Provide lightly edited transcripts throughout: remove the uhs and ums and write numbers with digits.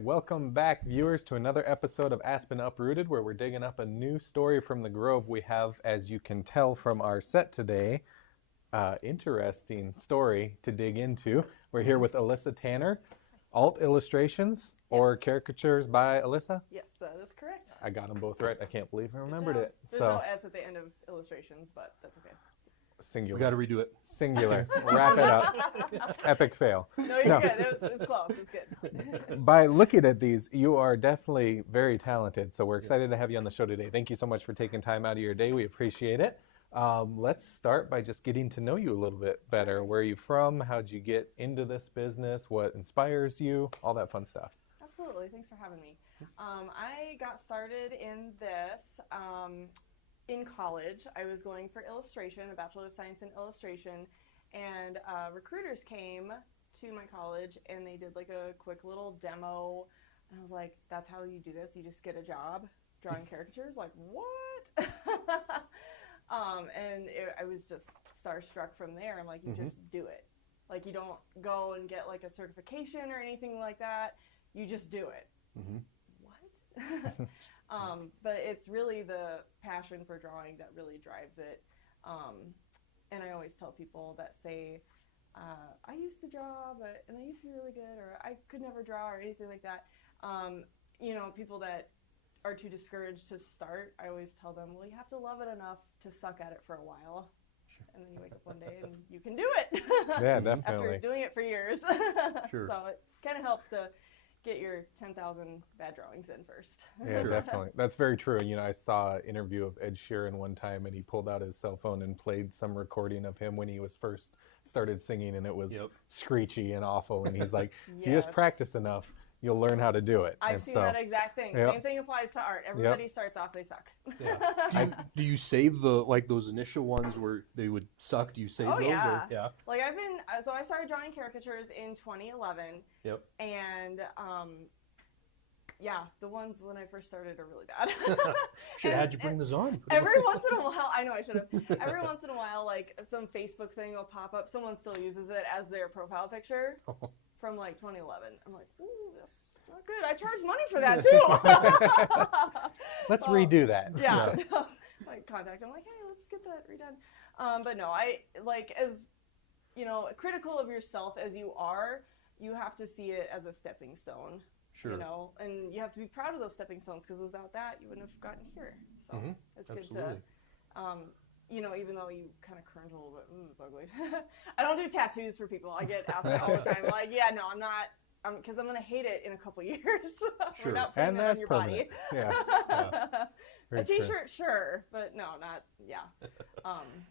right, welcome back, viewers, to another episode of Aspen Uprooted, where we're digging up a new story from the Grove. We have, as you can tell from our set today, interesting story to dig into. We're here with Alyssa Tanner, Alt Illustrations, or Caricatures by Alyssa? Yes, that is correct. I got them both right. I can't believe I remembered it. There's no S at the end of illustrations, but that's okay. Singular. We got to redo it. Singular. Wrap it up. Epic fail. No, you're good. It was close. It's good. By looking at these, you are definitely very talented. So we're excited to have you on the show today. Thank you so much for taking time out of your day. We appreciate it. Let's start by just getting to know you a little bit better. Where are you from? How'd you get into this business? What inspires you? All that fun stuff. Absolutely. Thanks for having me. I got started in this in college. I was going for illustration, a Bachelor of Science in Illustration, and recruiters came to my college and they did like a quick little demo. And I was like, that's how you do this? You just get a job drawing caricatures? Like, what? I was just starstruck from there. I'm like, you just do it. Like, you don't go and get like a certification or anything like that. You just do it. What? But it's really the passion for drawing that really drives it. And I always tell people that say, I used to draw, and I used to be really good, or I could never draw, or anything like that. You know, people that are too discouraged to start, I always tell them, well, you have to love it enough to suck at it for a while. Sure. And then you wake up one day and you can do it. Yeah, definitely. After doing it for years. Sure. So it kind of helps to get your 10,000 bad drawings in first. Yeah, definitely. That's very true. You know, I saw an interview of Ed Sheeran one time, and he pulled out his cell phone and played some recording of him when he was first started singing, and it was screechy and awful. And he's like, if you just practice enough, you'll learn how to do it. I've seen that exact thing. Same thing applies to art. Everybody starts off, they suck. Yeah. Do you save those initial ones where they would suck? Do you save those? Yeah. Or, yeah. Like so I started drawing caricatures in 2011. Yep. And the ones when I first started are really bad. Should have had you bring those on. Every once in a while, I know I should have. Every once in a while, like some Facebook thing will pop up. Someone still uses it as their profile picture. From like 2011. I'm like, ooh, that's not good. I charge money for that too. Let's redo that. Yeah. Like contact them, like, hey, let's get that redone. But no, I like, as you know, critical of yourself as you are, you have to see it as a stepping stone. Sure. You know, and you have to be proud of those stepping stones, because without that, you wouldn't have gotten here. So it's good to. You know, even though you kind of cringe a little bit, it's ugly. I don't do tattoos for people. I get asked that all the time. Like, yeah, no, I'm not, because I'm going to hate it in a couple years. Sure. We're not putting that on your permanent. body. Yeah. A t-shirt, sure, but no, not,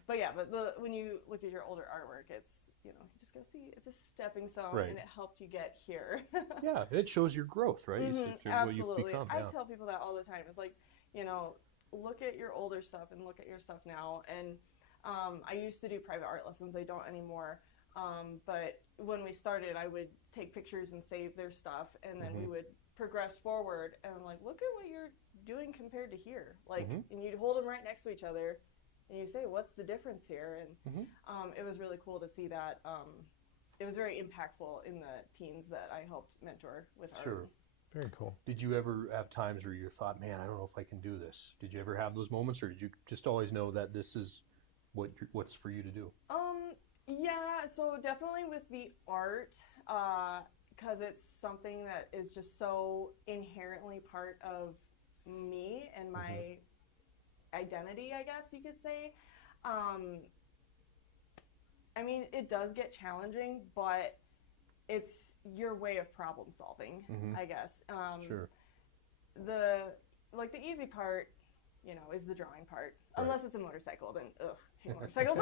but when you look at your older artwork, it's, you know, you just got to see it's a stepping stone, and it helped you get here. Yeah, it shows your growth, right? Absolutely. What you've become, I tell people that all the time. It's like, you know, look at your older stuff and look at your stuff now. And I used to do private art lessons. I don't anymore. But when we started, I would take pictures and save their stuff, and then we would progress forward. And I'm like, look at what you're doing compared to here. Like, and you'd hold them right next to each other, and you say, what's the difference here? And it was really cool to see that. It was very impactful in the teens that I helped mentor with art. Sure. Very cool. Did you ever have times where you thought, man, I don't know if I can do this? Did you ever have those moments, or did you just always know that this is what's for you to do? Yeah, so definitely with the art, because it's something that is just so inherently part of me and my identity, I guess you could say. I mean, it does get challenging, but it's your way of problem solving, I guess. Sure. The easy part, you know, is the drawing part. Right. Unless it's a motorcycle, then hate motorcycles.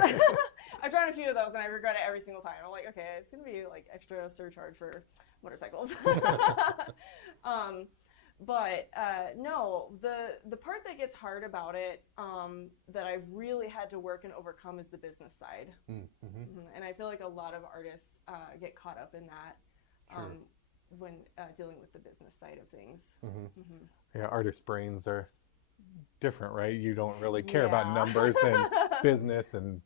I've drawn a few of those and I regret it every single time. I'm like, okay, it's gonna be like extra surcharge for motorcycles. But no, the part that gets hard about it, that I've really had to work and overcome, is the business side. And I feel like a lot of artists get caught up in that when dealing with the business side of things. Yeah, artists' brains are different, right? You don't really care about numbers and business and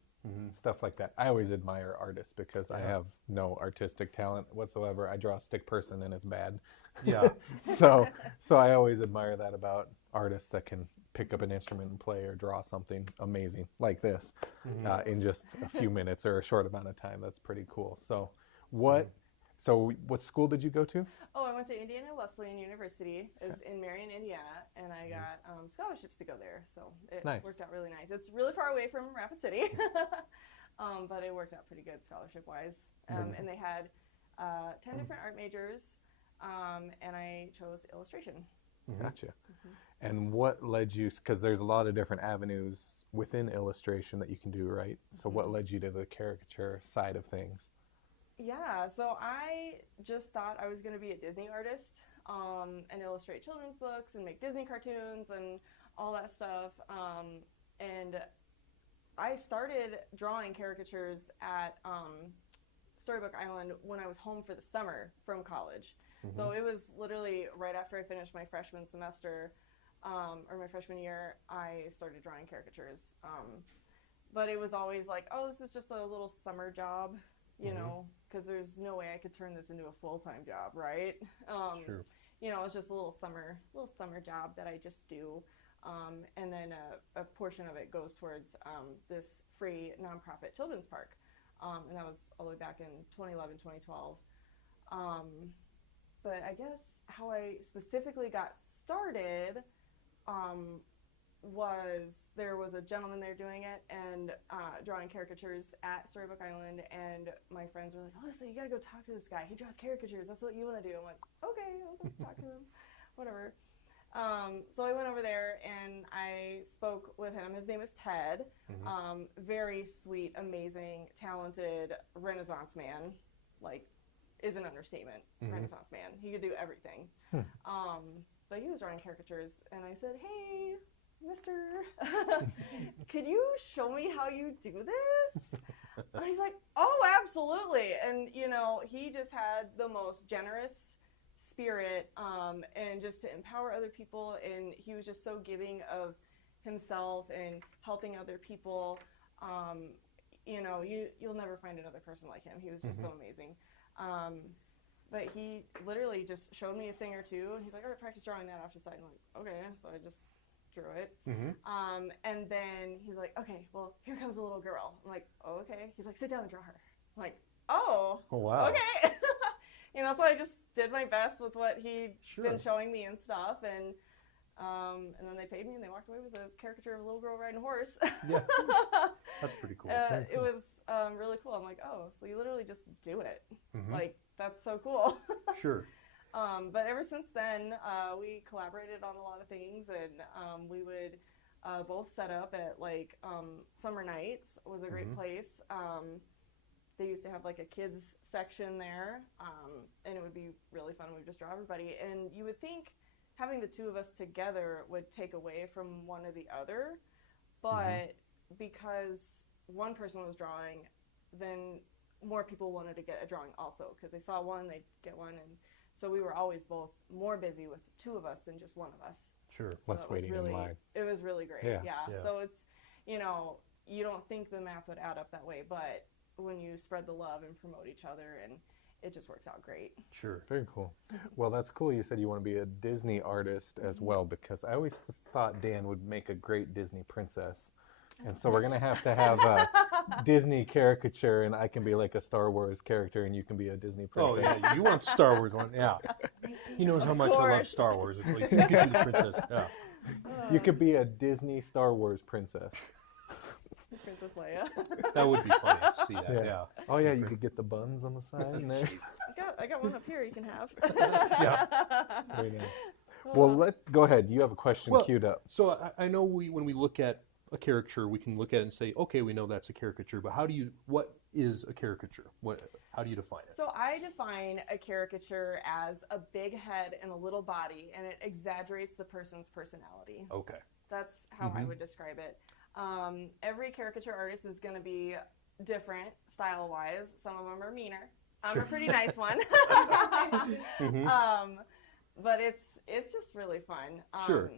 stuff like that. I always admire artists because I have no artistic talent whatsoever. I draw a stick person and it's bad. Yeah. So I always admire that about artists that can pick up an instrument and play or draw something amazing like this in just a few minutes or a short amount of time. That's pretty cool. So what school did you go to? Oh, I went to Indiana Wesleyan University. It's in Marion, Indiana, and I got scholarships to go there. So it worked out really nice. It's really far away from Rapid City, but it worked out pretty good scholarship-wise. And they had 10 different art majors, and I chose illustration. Gotcha. And what led you, because there's a lot of different avenues within illustration that you can do, right? So what led you to the caricature side of things? Yeah, so I just thought I was going to be a Disney artist and illustrate children's books and make Disney cartoons and all that stuff. And I started drawing caricatures at Storybook Island when I was home for the summer from college. So it was literally right after I finished my freshman semester or my freshman year, I started drawing caricatures. But it was always like, oh, this is just a little summer job, you know, because there's no way I could turn this into a full-time job, right? Sure. You know, it's just a little summer job that I just do. And then a portion of it goes towards this free nonprofit children's park. And that was all the way back in 2011, 2012. But I guess how I specifically got started was there was a gentleman there doing it and drawing caricatures at Storybook Island, and my friends were like, Alyssa, you gotta go talk to this guy. He draws caricatures. That's what you want to do. I'm like, okay, I'll go talk to him. Whatever. So I went over there and I spoke with him. His name is Ted. Very sweet, amazing, talented Renaissance man. Like, is an understatement. Renaissance man. He could do everything. But he was drawing caricatures, and I said, hey, mister, could you show me how you do this? And he's like, oh, absolutely. And, you know, he just had the most generous spirit and just to empower other people, and he was just so giving of himself and helping other people. You know, you'll never find another person like him. He was just so amazing. But he literally just showed me a thing or two, and he's like, all right, practice drawing that off to the side. I'm like, okay. So I just drew it. And then he's like, okay, well, here comes a little girl. I'm like, oh, okay. He's like, sit down and draw her. I'm like, oh wow. Okay. You know, so I just did my best with what he'd been showing me and stuff, and then they paid me and they walked away with a caricature of a little girl riding a horse. Yeah, that's pretty cool. It was really cool. I'm like, oh, so you literally just do it. Like, that's so cool. Sure. But ever since then, we collaborated on a lot of things, and we would both set up at, like, Summer Nights was a great place. They used to have, like, a kids section there, and it would be really fun. We would just draw everybody. And you would think having the two of us together would take away from one or the other, but because one person was drawing, then more people wanted to get a drawing also, because they saw one, they'd get one, and so we were always both more busy with two of us than just one of us. Sure. So Less waiting in line. It was really great. Yeah. So it's, you know, you don't think the math would add up that way, but when you spread the love and promote each other, and it just works out great. Sure. Very cool. Well, that's cool. You said you want to be a Disney artist as well, because I always thought Dan would make a great Disney princess. And so we're going to have a Disney caricature, and I can be like a Star Wars character, and you can be a Disney princess. Oh, yeah. You want Star Wars one? Yeah. He knows how much I love Star Wars. It's like, you can be the princess. Yeah. You could be a Disney Star Wars princess. Princess Leia. That would be funny to see that, yeah. Oh, yeah, you could get the buns on the side and there. I got one up here you can have. Yeah. Very nice. Well, go ahead. You have a question queued up. So I know when we look at a caricature, we can look at it and say, okay, we know that's a caricature, but what is a caricature? How do you define it? So I define a caricature as a big head and a little body, and it exaggerates the person's personality. Okay. That's how I would describe it. Every caricature artist is going to be different style-wise. Some of them are meaner. I'm a pretty nice one. But it's just really fun. Sure.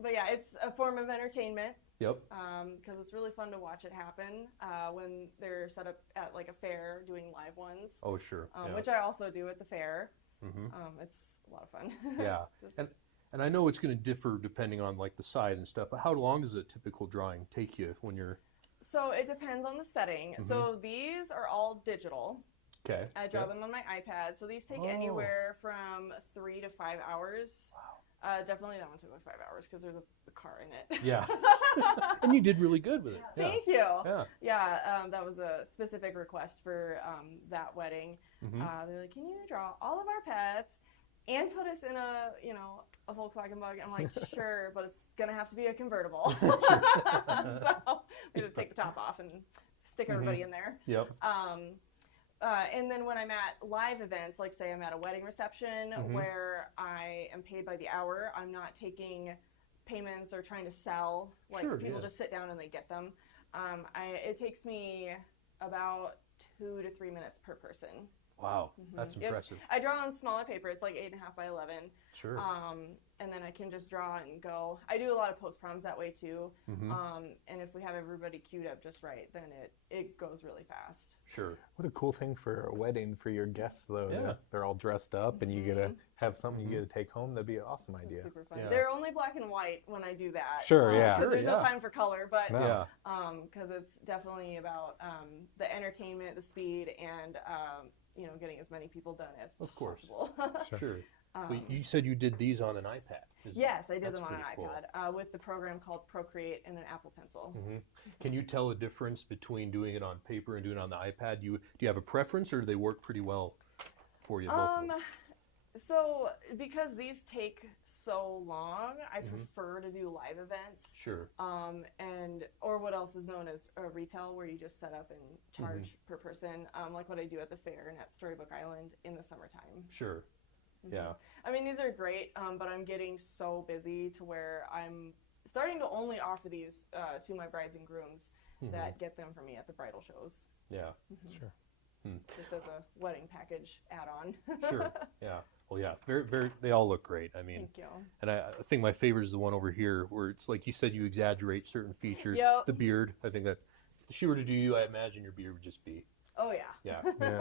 But yeah, it's a form of entertainment. Yep. Because it's really fun to watch it happen when they're set up at like a fair doing live ones. Oh, sure. Which I also do at the fair. Mm-hmm. It's a lot of fun. Yeah. And I know it's going to differ depending on like the size and stuff, but how long does a typical drawing take you when you're... So it depends on the setting. Mm-hmm. So these are all digital. Okay. I draw them on my iPad. So these take anywhere from 3 to 5 hours. Wow. Definitely that one took like 5 hours because there's a car in it. Yeah. And you did really good with it. Yeah. Thank you. Yeah. Yeah, that was a specific request for that wedding. Mm-hmm. They're like, can you draw all of our pets and put us in a Volkswagen Bug? I'm like, sure, but it's going to have to be a convertible. So we had to take the top off and stick everybody in there. Yep. And then when I'm at live events, like say I'm at a wedding reception where I am paid by the hour, I'm not taking payments or trying to sell. Like people just sit down and they get them. It takes me about 2 to 3 minutes per person. Wow, that's impressive. I draw on smaller paper. It's like 8.5 by 11. Sure. And then I can just draw and go. I do a lot of post-proms that way too. And if we have everybody queued up just right, then it goes really fast. Sure. What a cool thing for a wedding for your guests, though. Yeah. They're all dressed up, and you get to have something you get to take home. That'd be an awesome idea. That's super fun. Yeah. They're only black and white when I do that. Sure, yeah. Because there's no time for color, but No. because it's definitely about the entertainment, the speed, and getting as many people done as possible. Sure. Well, you said you did these on an iPad. Yes, I did them on an cool. iPad with the program called Procreate and an Apple Pencil. Can you tell a difference between doing it on paper and doing it on the iPad? Do you have a preference, or do they work pretty well for you? Both of them? So because these take so long, I prefer to do live events. Sure. Or what else is known as retail, where you just set up and charge per person, like what I do at the fair and at Storybook Island in the summertime. Sure. Yeah. I mean, these are great, but I'm getting so busy to where I'm starting to only offer these to my brides and grooms that get them for me at the bridal shows. Yeah. Sure. Just as a wedding package add-on. Sure. Yeah. Well, yeah. Very, very. They all look great. I mean, thank you. And I think my favorite is the one over here, where it's like you said, you exaggerate certain features. Yep. The beard. I think that if she were to do you, I imagine your beard would just be. Oh yeah. Yeah.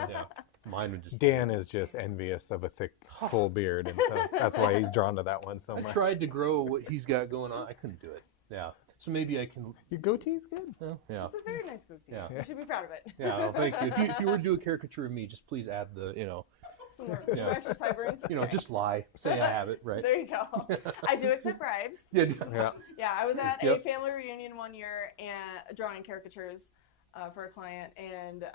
Yeah. Mine would just. Dan is just envious of a thick, full beard, and so that's why he's drawn to that one so much. I tried to grow what he's got going on. I couldn't do it. Yeah. So maybe I can. Your goatee's good. Well, yeah. It's a very nice goatee. Yeah. You should be proud of it. Yeah. Well, thank you. If you were to do a caricature of me, just please add the some extra sideburns. Just lie. Say I have it. Right. There you go. I do accept bribes. Yeah. Yeah. I was at a family reunion one year and drawing caricatures for a client, and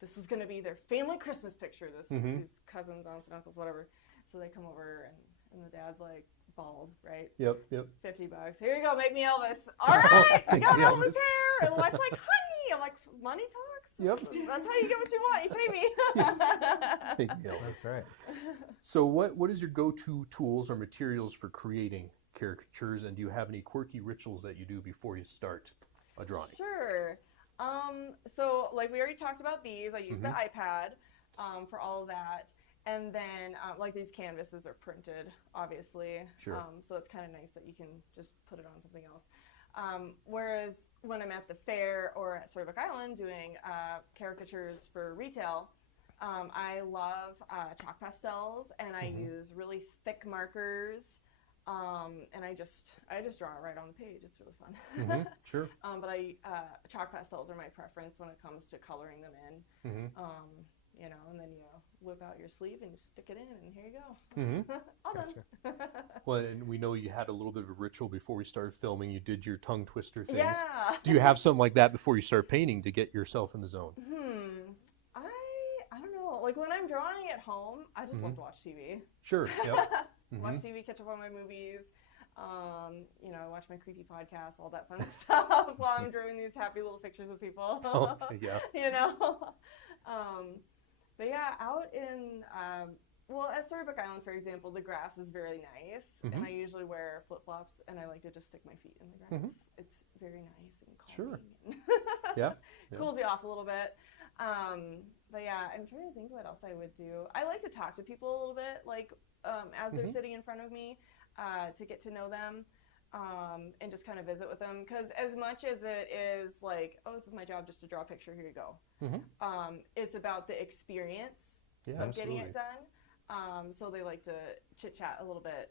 this was going to be their family Christmas picture. These cousins, aunts, and uncles, whatever. So they come over, and the dad's like bald, right? Yep. $50. Here you go, make me Elvis. All right, I got Elvis hair. And the wife's like, honey. I'm like, money talks. Yep. That's how you get what you want. You pay me. That's right. So what is your go-to tools or materials for creating caricatures, and do you have any quirky rituals that you do before you start a drawing? Sure. So like we already talked about these. I use the iPad for all of that. And then like these canvases are printed, obviously. Sure. So it's kind of nice that you can just put it on something else. Whereas when I'm at the fair or at Storybook Island doing caricatures for retail, I love chalk pastels, and I use really thick markers. And I just draw it right on the page. It's really fun. Sure. But chalk pastels are my preference when it comes to coloring them in. And then you whip out your sleeve and you stick it in, and here you go. All done. Well, and we know you had a little bit of a ritual before we started filming. You did your tongue twister things. Yeah. Do you have something like that before you start painting to get yourself in the zone? I don't know. Like when I'm drawing at home, I just love to watch TV. Sure. Yep. Watch TV, catch up on my movies. Watch my creepy podcasts, all that fun stuff while I'm drawing these happy little pictures of people. Yeah. But yeah, out in, at Storybook Island, for example, the grass is very nice, and I usually wear flip-flops, and I like to just stick my feet in the grass. It's very nice and calming. Sure. Yeah. Cools you off a little bit. But yeah, I'm trying to think what else I would do. I like to talk to people a little bit, like as they're sitting in front of me, to get to know them. and just kind of visit with them. Because as much as it is like, oh, this is my job just to draw a picture, here you go. It's about the experience of getting it done. So they like to chit chat a little bit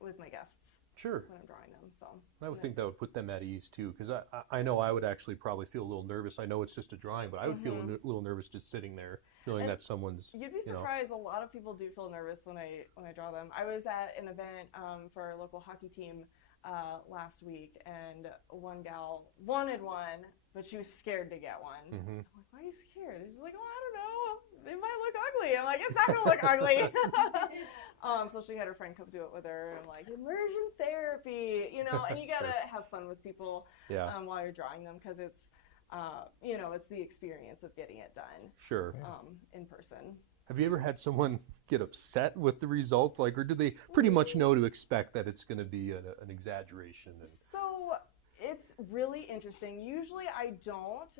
with my guests. Sure. When I'm drawing them, so. I would think that would put them at ease too, because I know I would actually probably feel a little nervous. I know it's just a drawing, but I would feel a little nervous just sitting there, knowing that someone's. You'd be surprised. A lot of people do feel nervous when I draw them. I was at an event for our local hockey team last week, and one gal wanted one, but she was scared to get one. I'm like, why are you scared? And she's like, oh, I don't know. It might look ugly. I'm like, it's not gonna look ugly. So she had her friend come do it with her, and like immersion therapy, you know. And you gotta have fun with people while you're drawing them, because it's, you know, it's the experience of getting it done. Sure. In person. Have you ever had someone get upset with the result, like, or do they pretty much know to expect that it's going to be an exaggeration? So it's really interesting. Usually I don't,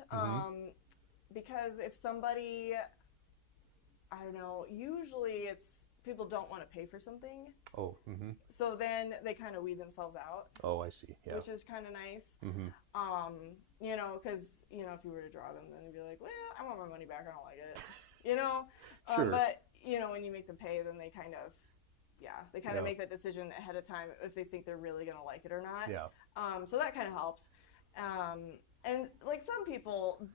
because if somebody, I don't know, usually it's people don't want to pay for something. Oh. So then they kind of weed themselves out. Oh, I see. Yeah. Which is kind of nice. You know, because, you know, if you were to draw them, then you'd be like, well, I want my money back. I don't like it. You know? Sure. But, you know, when you make them pay, then they kind of, they kind of make that decision ahead of time if they think they're really going to like it or not. Yeah. So that kind of helps. And, like, some people,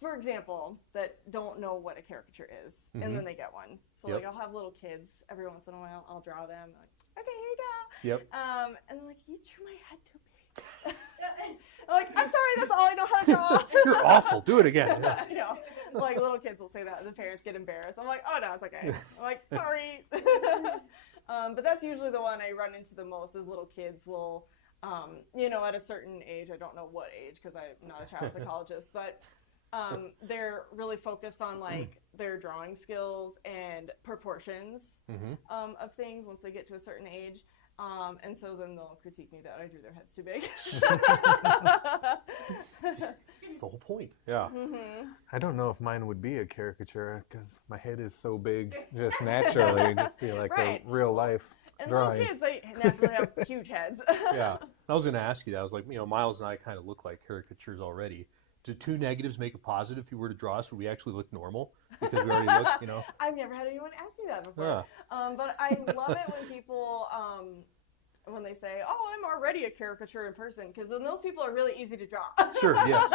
for example, that don't know what a caricature is, and then they get one. So, like, I'll have little kids every once in a while. I'll draw them. Like, okay, here you go. Yep. And they're like, you drew my head too big. I'm like, I'm sorry, that's all I know how to draw. You're awful. Do it again. I know. Like, little kids will say that, and the parents get embarrassed. I'm like, oh, no, it's okay. I'm like, sorry. But that's usually the one I run into the most, is little kids will, you know, at a certain age, I don't know what age, because I'm not a child psychologist, but they're really focused on, like, their drawing skills and proportions of things once they get to a certain age. And so then they'll critique me that I drew their heads too big. That's the whole point. Yeah. I don't know if mine would be a caricature, because my head is so big just naturally. It'd just be like a real life drawing. And little kids, they naturally have huge heads. Yeah. I was going to ask you that. I was like, you know, Miles and I kind of look like caricatures already. Do two negatives make a positive? If you were to draw us, would we actually look normal? Because we already look, you know. I've never had anyone ask me that before. But I love it when people, when they say, oh, I'm already a caricature in person, because then those people are really easy to draw. Sure, yes.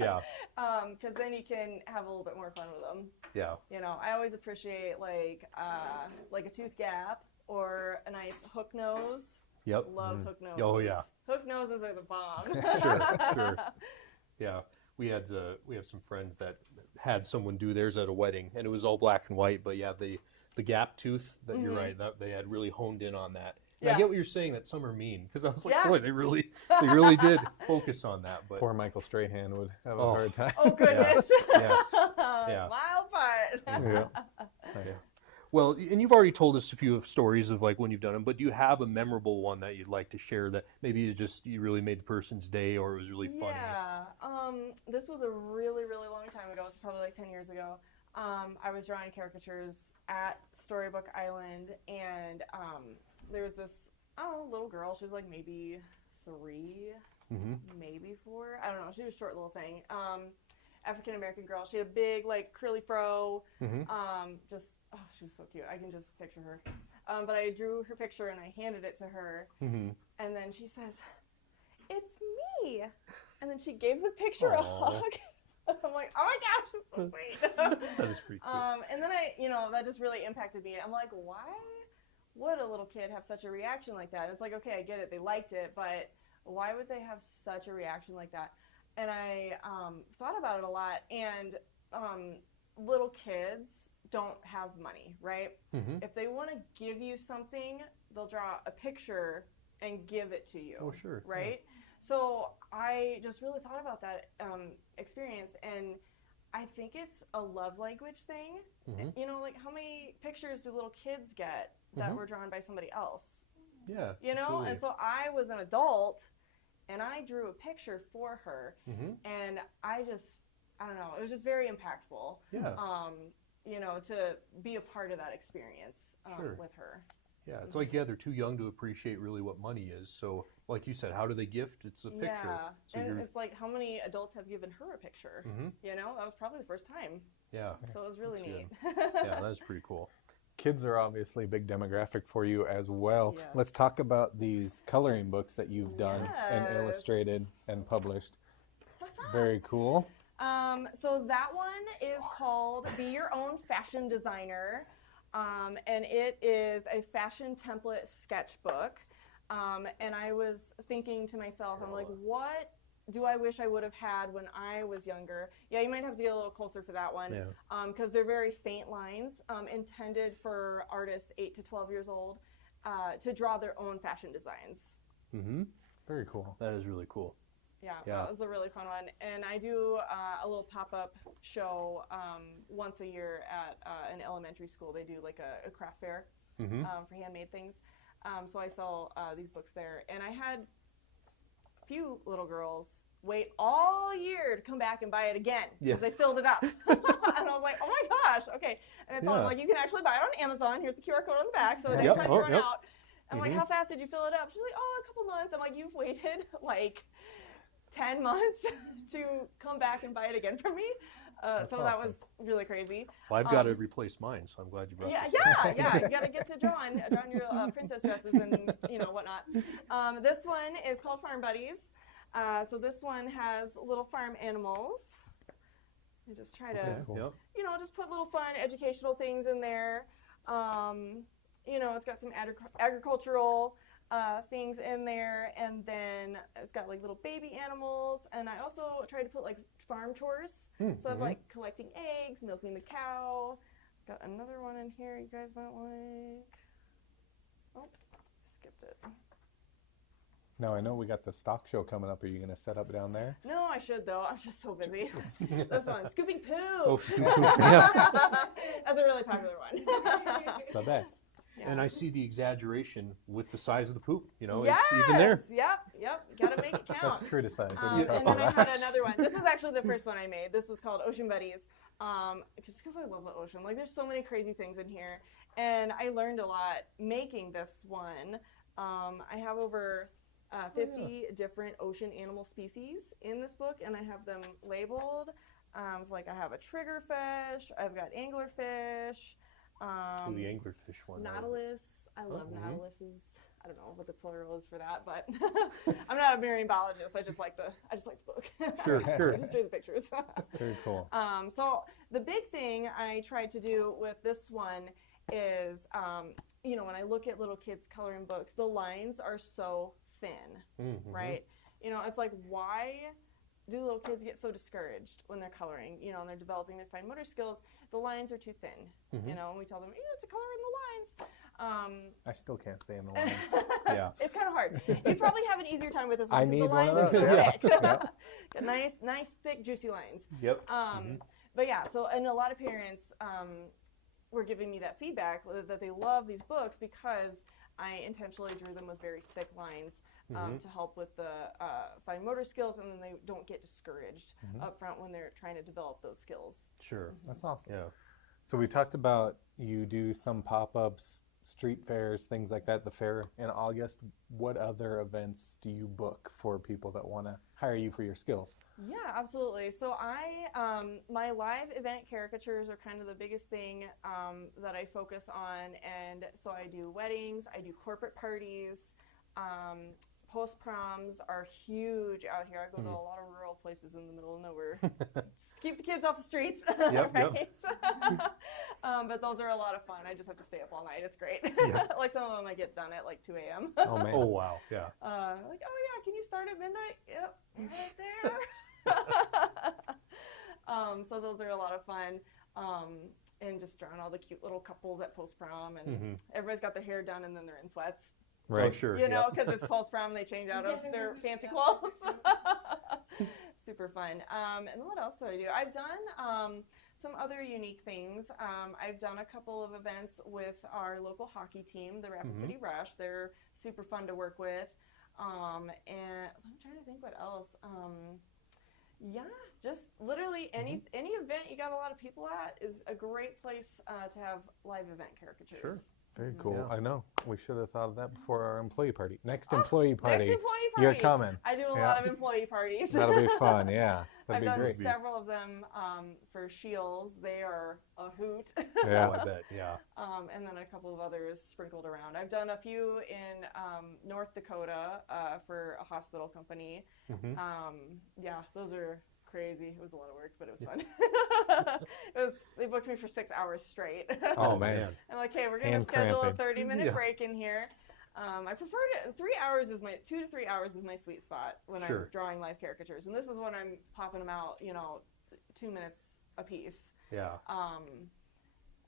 Yeah. Because then you can have a little bit more fun with them. Yeah. You know, I always appreciate, like a tooth gap or a nice hook nose. Yep. Love hook noses. Oh, yeah. Hook noses are the bomb. Sure. Yeah. We have some friends that had someone do theirs at a wedding, and it was all black and white. But yeah, the gap tooth, that you're right, that they had really honed in on that. And I get what you're saying, that some are mean, because I was like, boy, they really did focus on that. But poor Michael Strahan would have a hard time. Oh goodness. Yes. Yeah. Wild part. Yeah. Well, and you've already told us a few of stories of like when you've done them, but do you have a memorable one that you'd like to share that maybe you really made the person's day, or it was really funny? Yeah. This was a really, really long time ago. It's probably like 10 years ago. I was drawing caricatures at Storybook Island, and there was this, little girl. She was like maybe 3, maybe 4. I don't know. She was a short little thing. African-American girl. She had a big, like, curly fro. She was so cute. I can just picture her. But I drew her picture and I handed it to her. And then she says, "It's me." And then she gave the picture a hug. I'm like, oh my gosh, that's so sweet. That is pretty cool. And then that just really impacted me. I'm like, why would a little kid have such a reaction like that? It's like, okay, I get it. They liked it, but why would they have such a reaction like that? And I thought about it a lot, and little kids don't have money, right? If they want to give you something, they'll draw a picture and give it to you. Oh, sure. Right? Yeah. So I just really thought about that experience, and I think it's a love language thing. You know, like, how many pictures do little kids get that were drawn by somebody else? Yeah, you know? Absolutely. And so I was an adult, and I drew a picture for her, and I don't know, it was just very impactful, yeah. You know, to be a part of that experience with her. Yeah, it's like, they're too young to appreciate really what money is. So, like you said, how do they gift? It's a picture. Yeah, So and it's like, how many adults have given her a picture? You know, that was probably the first time. Yeah. So it was really neat. Yeah, that's pretty cool. Kids are obviously a big demographic for you as well. Yes. Let's talk about these coloring books that you've done and illustrated and published. Very cool. So that one is called Be Your Own Fashion Designer. And it is a fashion template sketchbook. And I was thinking to myself, I'm like, what do I wish I would have had when I was younger? Yeah, you might have to get a little closer for that one. Because they're very faint lines, intended for artists 8 to 12 years old to draw their own fashion designs. Very cool. That is really cool. Yeah, that was a really fun one. And I do a little pop-up show once a year at an elementary school. They do like a craft fair for handmade things. So I sell these books there. And I had a few little girls wait all year to come back and buy it again because they filled it up. And I was like, oh my gosh, okay. And it's all like, you can actually buy it on Amazon. Here's the QR code on the back. So the next time you run out, I'm like, how fast did you fill it up? She's like, oh, a couple months. I'm like, you've waited like 10 months to come back and buy it again from me. So that was really crazy. Well, I've got to replace mine, so I'm glad you brought this. Yeah. You got to get to drawing your princess dresses and whatnot. This one is called Farm Buddies. So this one has little farm animals. I just try to, just put little fun educational things in there. It's got some agricultural things in there, and then it's got like little baby animals, and I also try to put like farm chores. So I've like collecting eggs, milking the cow. Got another one in here you guys might like. Oh, skipped it. Now I know we got the stock show coming up. Are you going to set up down there? No, I should though. I'm just so busy. This one, Scooping Poo. Oh, Scooping Poo. Yeah. That's a really popular one. It's the best. Yeah. And I see the exaggeration with the size of the poop. Yes! It's even there. Yep. Got to make it count. That's true to size. And then I had another one. This was actually the first one I made. This was called Ocean Buddies. Just because I love the ocean. Like, there's so many crazy things in here. And I learned a lot making this one. I have over 50 different ocean animal species in this book, and I have them labeled. So like I have a triggerfish, I've got anglerfish. The anglerfish one. Nautilus. I love nautiluses. I don't know what the plural is for that, but I'm not a marine biologist. I just like the book. Sure. I just drew the pictures. Very cool. So the big thing I tried to do with this one is, when I look at little kids' coloring books, the lines are so thin, right? It's like, why do little kids get so discouraged when they're coloring, and they're developing their fine motor skills? The lines are too thin, and we tell them, to color in the lines. I still can't stay in the lines. Yeah. It's kind of hard. You probably have an easier time with this one I because need the lines one are of so those. thick. Yep. Got nice, thick, juicy lines. Yep. But yeah, and a lot of parents were giving me that feedback that they love these books because I intentionally drew them with very thick lines to help with the fine motor skills, and then they don't get discouraged up front when they're trying to develop those skills. Sure. That's awesome. Yeah. So we talked about you do some pop-ups, street fairs, things like that, the fair in August. What other events do you book for people that want to hire you for your skills? Yeah, absolutely. So my live event caricatures are kind of the biggest thing that I focus on. And so I do weddings, I do corporate parties, post-proms are huge out here. I go to a lot of rural places in the middle of nowhere. Just keep the kids off the streets, right? But those are a lot of fun. I just have to stay up all night. It's great. Like some of them I get done at like 2 a.m. Oh, man. Oh, wow. Yeah. Like, oh yeah, can you start at midnight? Yep, right there. So those are a lot of fun. And just drawing all the cute little couples at post-prom, and everybody's got their hair done and then they're in sweats. Right. Oh, sure. Because it's post-prom, they change out of their fancy clothes. Super fun. And what else do I do? I've done some other unique things. I've done a couple of events with our local hockey team, the Rapid City Rush. They're super fun to work with. And I'm trying to think what else. Just literally any event you got a lot of people at is a great place to have live event caricatures. Sure. Very cool. Yeah. I know. We should have thought of that before our employee party. Next employee party. Next employee party. You're coming. I do a lot of employee parties. That'll be fun. Yeah. I've That'd be done great. several of them for Shields. They are a hoot. Yeah. Oh, I bet. Yeah. And then a couple of others sprinkled around. I've done a few in North Dakota for a hospital company. Yeah, those are crazy. It was a lot of work, but it was fun. They booked me for 6 hours straight. Oh, man. I'm like, hey, we're going to Hand schedule cramping. a 30-minute Yeah. break in here. I prefer 3 hours is 2 to 3 hours is my sweet spot when I'm drawing live caricatures. And this is when I'm popping them out, 2 minutes a piece. Yeah.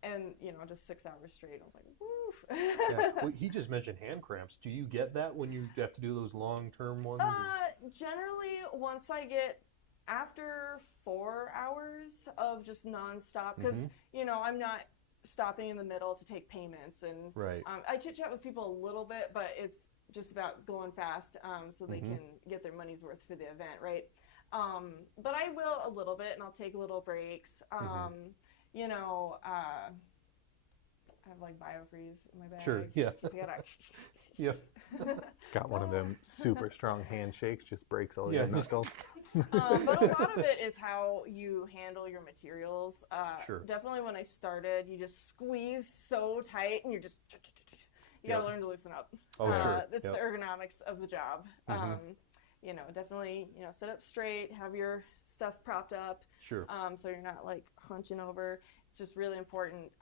And, just 6 hours straight. I was like, woof. Yeah. Well, he just mentioned hand cramps. Do you get that when you have to do those long-term ones? Generally, once I get after 4 hours of just nonstop, because, I'm not stopping in the middle to take payments. And Right. I chit-chat with people a little bit, but it's just about going fast so they can get their money's worth for the event, right? But I will a little bit, and I'll take little breaks. I have like BioFreeze in my bag. Sure, yeah. Just gotta Yeah. It's got one of them super strong handshakes, just breaks all your knuckles. but a lot of it is how you handle your materials. Sure. Definitely when I started, you just squeeze so tight and you're just, you gotta learn to loosen up. Oh, sure. It's the ergonomics of the job. Definitely, sit up straight, have your stuff propped up. Sure. So you're not like hunching over. It's just really important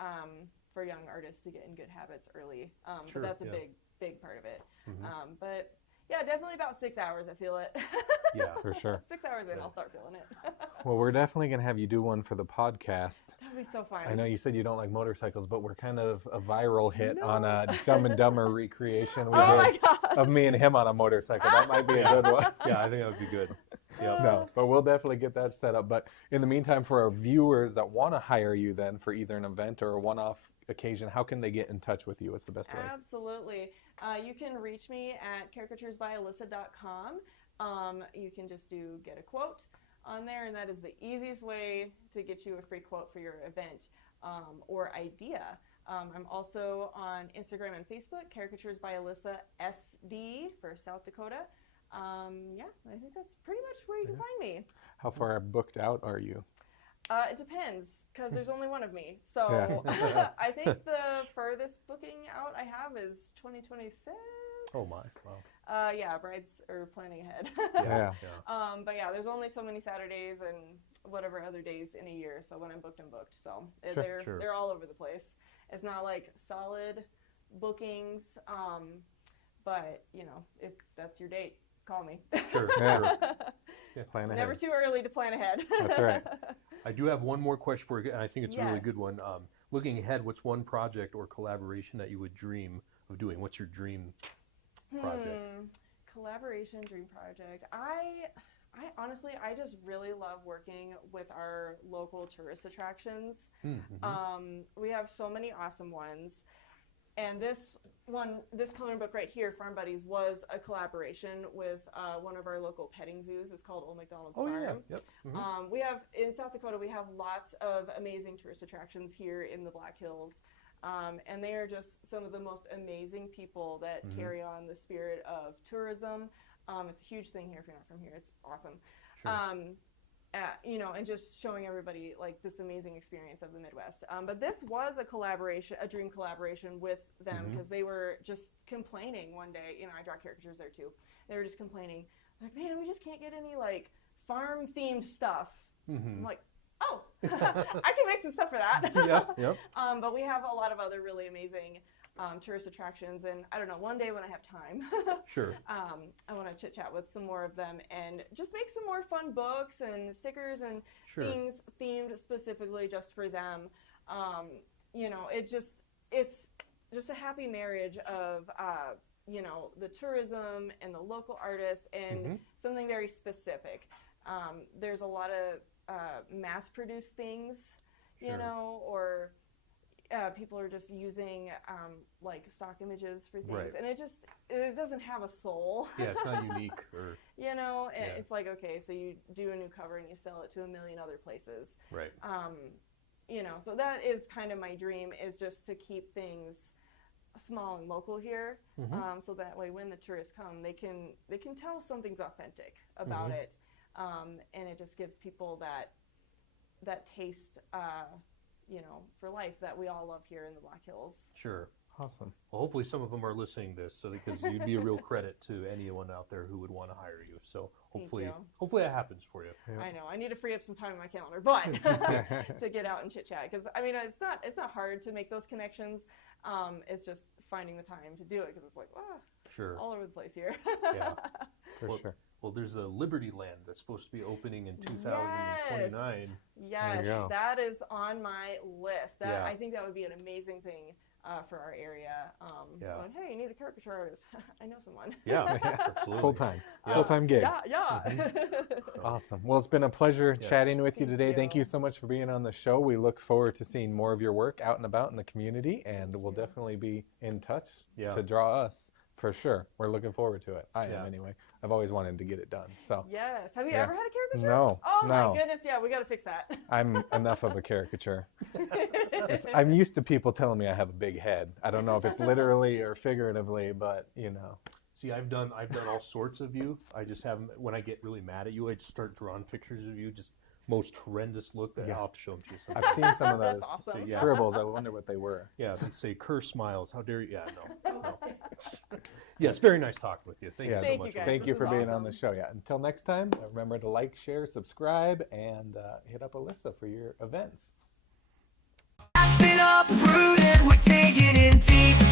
for young artists to get in good habits early. Sure, But that's a yeah. big part of it. But yeah, definitely about 6 hours. I feel it. Yeah, For sure. 6 hours in, I'll start feeling it. Well, we're definitely going to have you do one for the podcast. That'd be so fun. I know you said you don't like motorcycles, but we're kind of a viral hit on a Dumb and Dumber recreation we my did gosh. of me and him on a motorcycle. That might be a good one. Yeah, I think that would be good. Yeah. No, but we'll definitely get that set up. But in the meantime, for our viewers that want to hire you then for either an event or a one-off occasion, how can they get in touch with you? What's the best way? Absolutely. You can reach me at caricaturesbyalyssa.com. You can just get a quote on there, and that is the easiest way to get you a free quote for your event or idea. I'm also on Instagram and Facebook, Caricatures by Alyssa SD for South Dakota. Yeah, I think that's pretty much where you can find me. How far booked out are you? It depends, because there's only one of me. So I think the furthest booking out I have is 2026. Oh my! Wow. Yeah, brides are planning ahead. Yeah. But yeah, there's only so many Saturdays and whatever other days in a year. So when I'm booked, I'm booked. So they're all over the place. It's not like solid bookings. But if that's your date, call me. Sure. Yeah. Plan ahead. Never too early to plan ahead. That's right. I do have one more question for you, and I think it's a really Yes. good one. Looking ahead, what's one project or collaboration that you would dream of doing? What's your dream project? Collaboration dream project. I honestly, I just really love working with our local tourist attractions. We have so many awesome ones. And this coloring book right here, Farm Buddies, was a collaboration with one of our local petting zoos. It's called Old McDonald's Farm. Yep. We have, in South Dakota, we have lots of amazing tourist attractions here in the Black Hills. And they are just some of the most amazing people that carry on the spirit of tourism. It's a huge thing here if you're not from here. It's awesome. Sure. And just showing everybody like this amazing experience of the Midwest. But this was a dream collaboration with them because they were just complaining one day. I draw caricatures there too. They were just complaining, like, man, we just can't get any like farm themed stuff. I'm like, oh, I can make some stuff for that. Yep. But we have a lot of other really amazing tourist attractions, and I don't know, one day when I have time, Sure. I want to chit chat with some more of them and just make some more fun books and stickers and things themed specifically just for them. It's just a happy marriage of the tourism and the local artists and something very specific. There's a lot of mass-produced things, or people are just using like stock images for things, and it doesn't have a soul. Yeah, it's not unique, or it's like, okay, so you do a new cover and you sell it to a million other places, right. So that is kind of my dream, is just to keep things small and local here, so that way when the tourists come, they can tell something's authentic about it, and it just gives people that taste, for life that we all love here in the Black Hills. Sure. Awesome. Well, hopefully some of them are listening to this, so because you'd be a real credit to anyone out there who would want to hire you. So hopefully that happens for you. Yeah. I know I need to free up some time in my calendar, but to get out and chit chat, because I mean it's not hard to make those connections. It's just finding the time to do it, because it's like Sure. all over the place here. Yeah. For sure. Well, there's a Liberty Land that's supposed to be opening in 2029. Yes, that is on my list. I think that would be an amazing thing for our area. Going, hey, you need a caricature artist. I know someone. Yeah, absolutely. Full-time gig. Yeah. Awesome. Well, it's been a pleasure chatting with you today. Thank you so much for being on the show. We look forward to seeing more of your work out and about in the community, and we'll definitely be in touch to draw us. For sure. We're looking forward to it. I am anyway. I've always wanted to get it done. So. Yes. Have you ever had a caricature? No. Oh my goodness. Yeah, we got to fix that. I'm enough of a caricature. I'm used to people telling me I have a big head. I don't know if it's literally or figuratively, but See, I've done all sorts of you. I just haven't. When I get really mad at you, I just start drawing pictures of you. Just most horrendous look. I'll have to show them to you sometime. I've seen some of those awesome. scribbles. I wonder what they were. Yeah, they say curse smiles. How dare you? Yeah, no. Yeah, it's very nice talking with you. Thank you so much. Thank you for being on the show. Yeah. Until next time, remember to like, share, subscribe, and hit up Alyssa for your events. Aspen Uprooted, we're taking it deep.